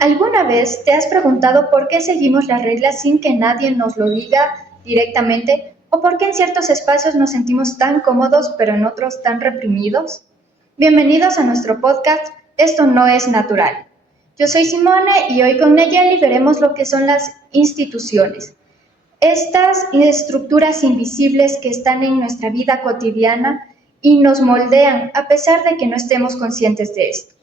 ¿Alguna vez te has preguntado por qué seguimos las reglas sin que nadie nos lo diga directamente? ¿O por qué en ciertos espacios nos sentimos tan cómodos pero en otros tan reprimidos? Bienvenidos a nuestro podcast Esto no es natural. Yo soy Simone y hoy con Nayeli veremos lo que son las instituciones. Estas estructuras invisibles que están en nuestra vida cotidiana y nos moldean a pesar de que no estemos conscientes de esto.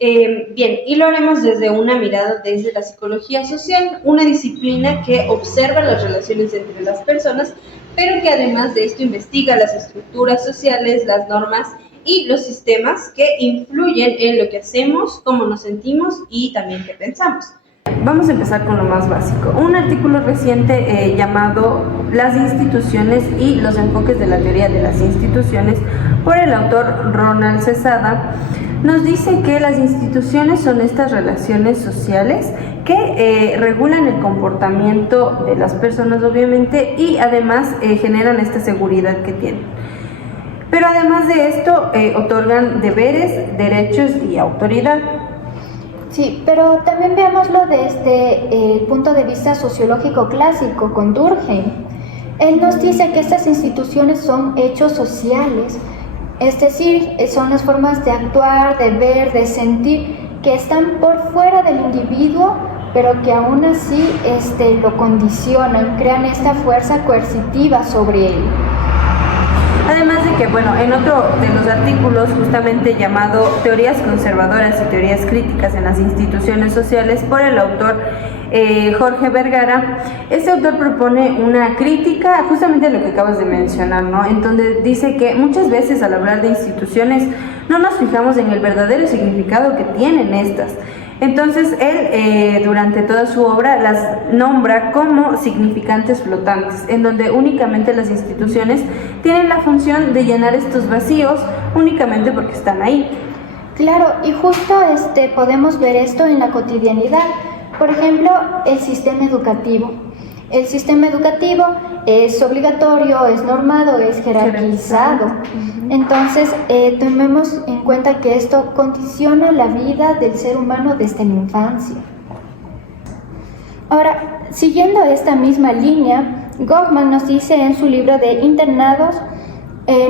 Bien, y lo haremos desde una mirada desde la psicología social, una disciplina que observa las relaciones entre las personas, pero que además de esto investiga las estructuras sociales, las normas y los sistemas que influyen en lo que hacemos, cómo nos sentimos y también qué pensamos. Vamos a empezar con lo más básico. Un artículo reciente llamado Las instituciones y los enfoques de la teoría de las instituciones por el autor Ronald Cesada nos dice que las instituciones son estas relaciones sociales que regulan el comportamiento de las personas, obviamente, y además generan esta seguridad que tienen. Pero además de esto, otorgan deberes, derechos y autoridad. Sí, pero también veámoslo desde el punto de vista sociológico clásico con Durkheim. Él nos dice que estas instituciones son hechos sociales, es decir, son las formas de actuar, de ver, de sentir, que están por fuera del individuo, pero que aún así lo condicionan, crean esta fuerza coercitiva sobre él. Además de que, en otro de los artículos justamente llamado Teorías conservadoras y teorías críticas en las instituciones sociales por el autor Jorge Vergara, este autor propone una crítica justamente a lo que acabas de mencionar, ¿no? En donde dice que muchas veces al hablar de instituciones no nos fijamos en el verdadero significado que tienen estas. Entonces él durante toda su obra las nombra como significantes flotantes, en donde únicamente las instituciones tienen la función de llenar estos vacíos únicamente porque están ahí. Claro, y justo podemos ver esto en la cotidianidad. Por ejemplo, el sistema educativo. El sistema educativo es obligatorio, es normado, es jerarquizado. Entonces, tomemos en cuenta que esto condiciona la vida del ser humano desde la infancia. Ahora, siguiendo esta misma línea, Goffman nos dice en su libro de Internados,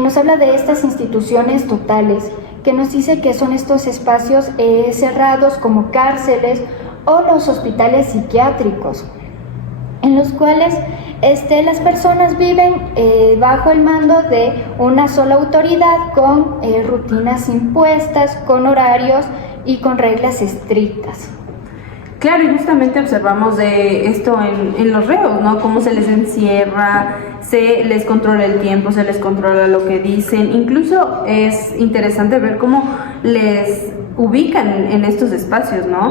nos habla de estas instituciones totales, que nos dice que son estos espacios cerrados como cárceles o los hospitales psiquiátricos, en los cuales las personas viven bajo el mando de una sola autoridad con rutinas impuestas, con horarios y con reglas estrictas. Claro, y justamente observamos de esto en los reos, ¿no? Cómo se les encierra, se les controla el tiempo, se les controla lo que dicen. Incluso es interesante ver cómo les ubican en estos espacios, ¿no?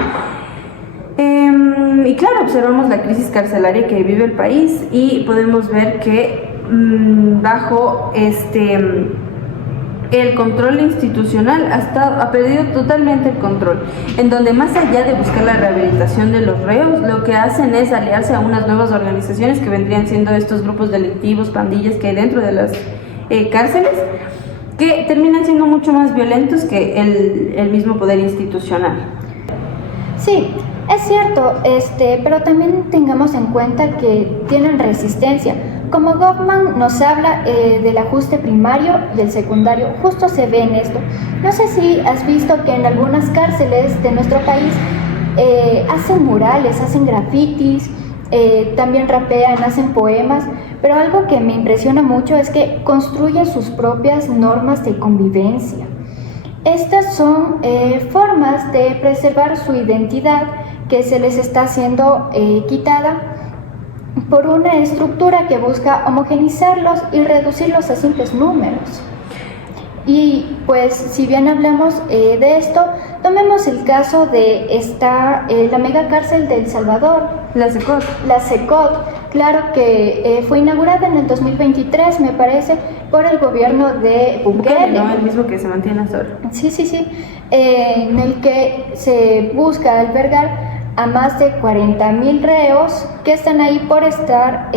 Y claro, observamos la crisis carcelaria que vive el país y podemos ver que bajo el control institucional ha perdido totalmente el control, en donde más allá de buscar la rehabilitación de los reos, lo que hacen es aliarse a unas nuevas organizaciones que vendrían siendo estos grupos delictivos, pandillas que hay dentro de las cárceles, que terminan siendo mucho más violentos que el mismo poder institucional. Sí, es cierto, pero también tengamos en cuenta que tienen resistencia. Como Goffman nos habla del ajuste primario y el secundario, justo se ve en esto. No sé si has visto que en algunas cárceles de nuestro país hacen murales, hacen grafitis, también rapean, hacen poemas, pero algo que me impresiona mucho es que construyen sus propias normas de convivencia. Estas son formas de preservar su identidad que se les está siendo quitada por una estructura que busca homogeneizarlos y reducirlos a simples números. Y pues si bien hablamos de esto, tomemos el caso de la mega cárcel de El Salvador, la SECOT. La SECOT, claro que fue inaugurada en el 2023, me parece, por el gobierno de Bukele. No, el mismo que se mantiene hasta ahora. Sí, en el que se busca albergar a más de 40,000 reos que están ahí por estar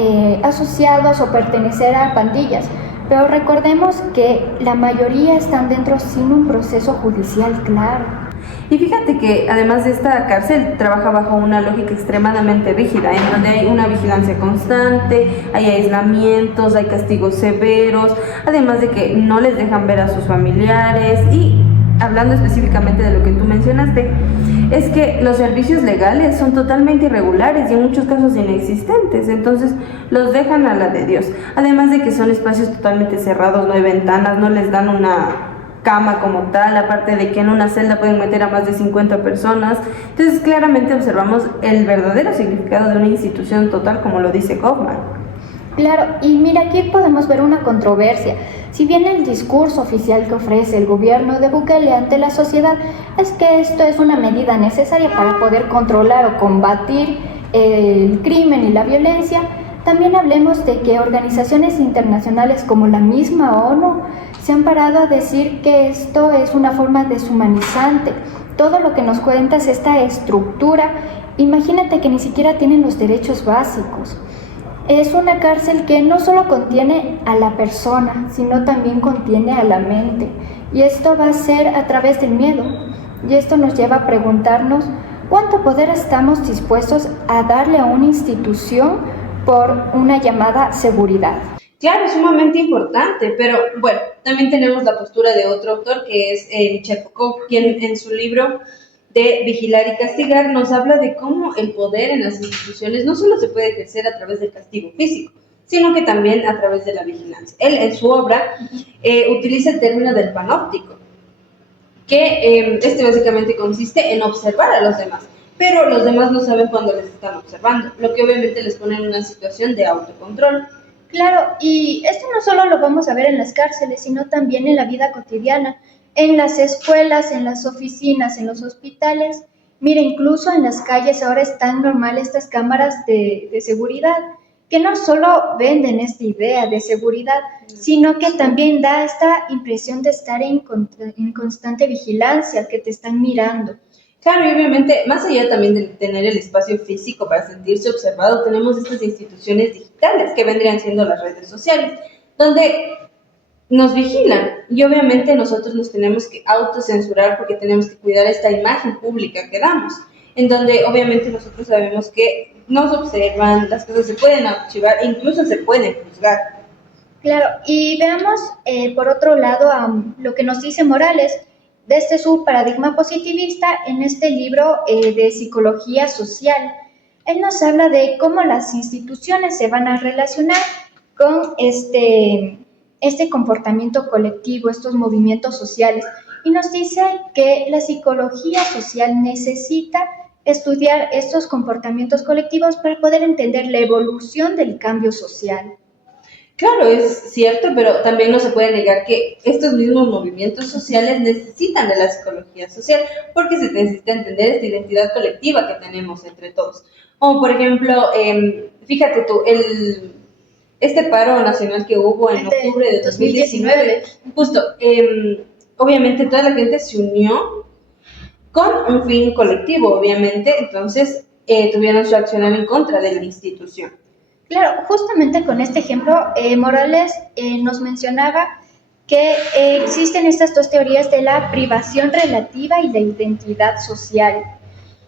asociados o pertenecer a pandillas. Pero recordemos que la mayoría están dentro sin un proceso judicial claro. Y fíjate que además de esta cárcel trabaja bajo una lógica extremadamente rígida, en donde hay una vigilancia constante, hay aislamientos, hay castigos severos, además de que no les dejan ver a sus familiares. Y hablando específicamente de lo que tú mencionaste, es que los servicios legales son totalmente irregulares y en muchos casos inexistentes, entonces los dejan a la de Dios. Además de que son espacios totalmente cerrados, no hay ventanas, no les dan una cama como tal, aparte de que en una celda pueden meter a más de 50 personas. Entonces claramente observamos el verdadero significado de una institución total, como lo dice Goffman. Claro, y mira, aquí podemos ver una controversia. Si bien el discurso oficial que ofrece el gobierno de Bukele ante la sociedad es que esto es una medida necesaria para poder controlar o combatir el crimen y la violencia, también hablemos de que organizaciones internacionales como la misma ONU se han parado a decir que esto es una forma deshumanizante. Todo lo que nos cuenta es esta estructura. Imagínate que ni siquiera tienen los derechos básicos. Es una cárcel que no solo contiene a la persona, sino también contiene a la mente. Y esto va a ser a través del miedo. Y esto nos lleva a preguntarnos cuánto poder estamos dispuestos a darle a una institución por una llamada seguridad. Claro, es sumamente importante, pero bueno, también tenemos la postura de otro autor que es Michel Foucault, quien en su libro de Vigilar y Castigar nos habla de cómo el poder en las instituciones no solo se puede ejercer a través del castigo físico, sino que también a través de la vigilancia. Él en su obra utiliza el término del panóptico, que este básicamente consiste en observar a los demás, pero los demás no saben cuándo les están observando, lo que obviamente les pone en una situación de autocontrol. Claro, y esto no solo lo vamos a ver en las cárceles, sino también en la vida cotidiana, en las escuelas, en las oficinas, en los hospitales. Mira, incluso en las calles ahora es tan normal estas cámaras de seguridad, que no solo venden esta idea de seguridad, sino que también da esta impresión de estar en constante vigilancia, que te están mirando. Claro, y obviamente, más allá también de tener el espacio físico para sentirse observado, tenemos estas instituciones digitales que vendrían siendo las redes sociales, donde nos vigilan y obviamente nosotros nos tenemos que autocensurar porque tenemos que cuidar esta imagen pública que damos, en donde obviamente nosotros sabemos que nos observan, las cosas se pueden archivar e incluso se pueden juzgar. Claro, y veamos por otro lado lo que nos dice Morales desde su paradigma positivista en este libro de psicología social. Él nos habla de cómo las instituciones se van a relacionar con este comportamiento colectivo, estos movimientos sociales, y nos dice que la psicología social necesita estudiar estos comportamientos colectivos para poder entender la evolución del cambio social. Claro, es cierto, pero también no se puede negar que estos mismos movimientos sociales necesitan de la psicología social porque se necesita entender esta identidad colectiva que tenemos entre todos. Como por ejemplo, fíjate tú, este paro nacional que hubo en octubre de 2019, justo, obviamente toda la gente se unió con un fin colectivo, obviamente, entonces tuvieron su accionar en contra de la institución. Claro, justamente con este ejemplo, Morales nos mencionaba que existen estas dos teorías de la privación relativa y la identidad social,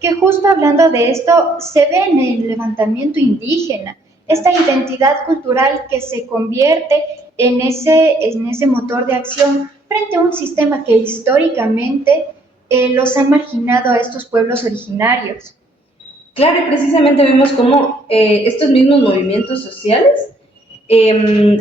que justo hablando de esto se ve en el levantamiento indígena, esta identidad cultural que se convierte en ese motor de acción frente a un sistema que históricamente los ha marginado a estos pueblos originarios. Claro, y precisamente vimos cómo estos mismos movimientos sociales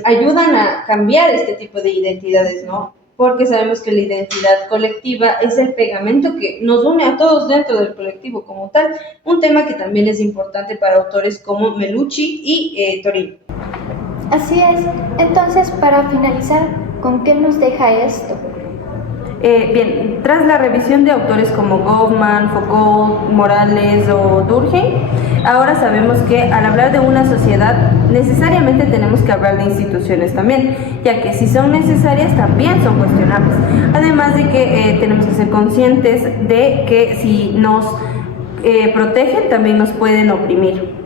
ayudan a cambiar este tipo de identidades, ¿no? Porque sabemos que la identidad colectiva es el pegamento que nos une a todos dentro del colectivo como tal, un tema que también es importante para autores como Melucci y Torino. Así es. Entonces, para finalizar, ¿con qué nos deja esto? Bien, tras la revisión de autores como Goffman, Foucault, Morales o Durkheim, ahora sabemos que al hablar de una sociedad necesariamente tenemos que hablar de instituciones también, ya que si son necesarias también son cuestionables. Además de que tenemos que ser conscientes de que si nos protegen también nos pueden oprimir.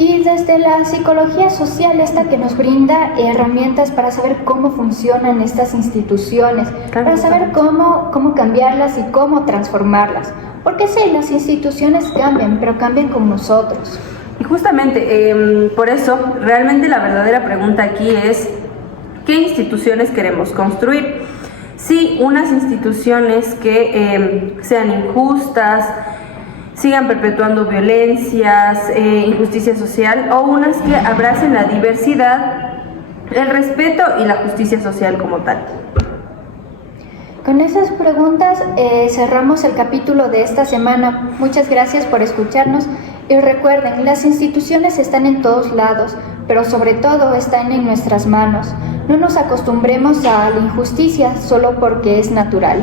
Y desde la psicología social, esta que nos brinda herramientas para saber cómo funcionan estas instituciones, para saber cómo cambiarlas y cómo transformarlas. Porque sí, las instituciones cambian, pero cambian con nosotros. Y justamente por eso, realmente la verdadera pregunta aquí es, ¿qué instituciones queremos construir? Sí, unas instituciones que sean injustas, sigan perpetuando violencias, injusticia social, o unas que abracen la diversidad, el respeto y la justicia social como tal. Con esas preguntas cerramos el capítulo de esta semana. Muchas gracias por escucharnos y recuerden, las instituciones están en todos lados, pero sobre todo están en nuestras manos. No nos acostumbremos a la injusticia solo porque es natural.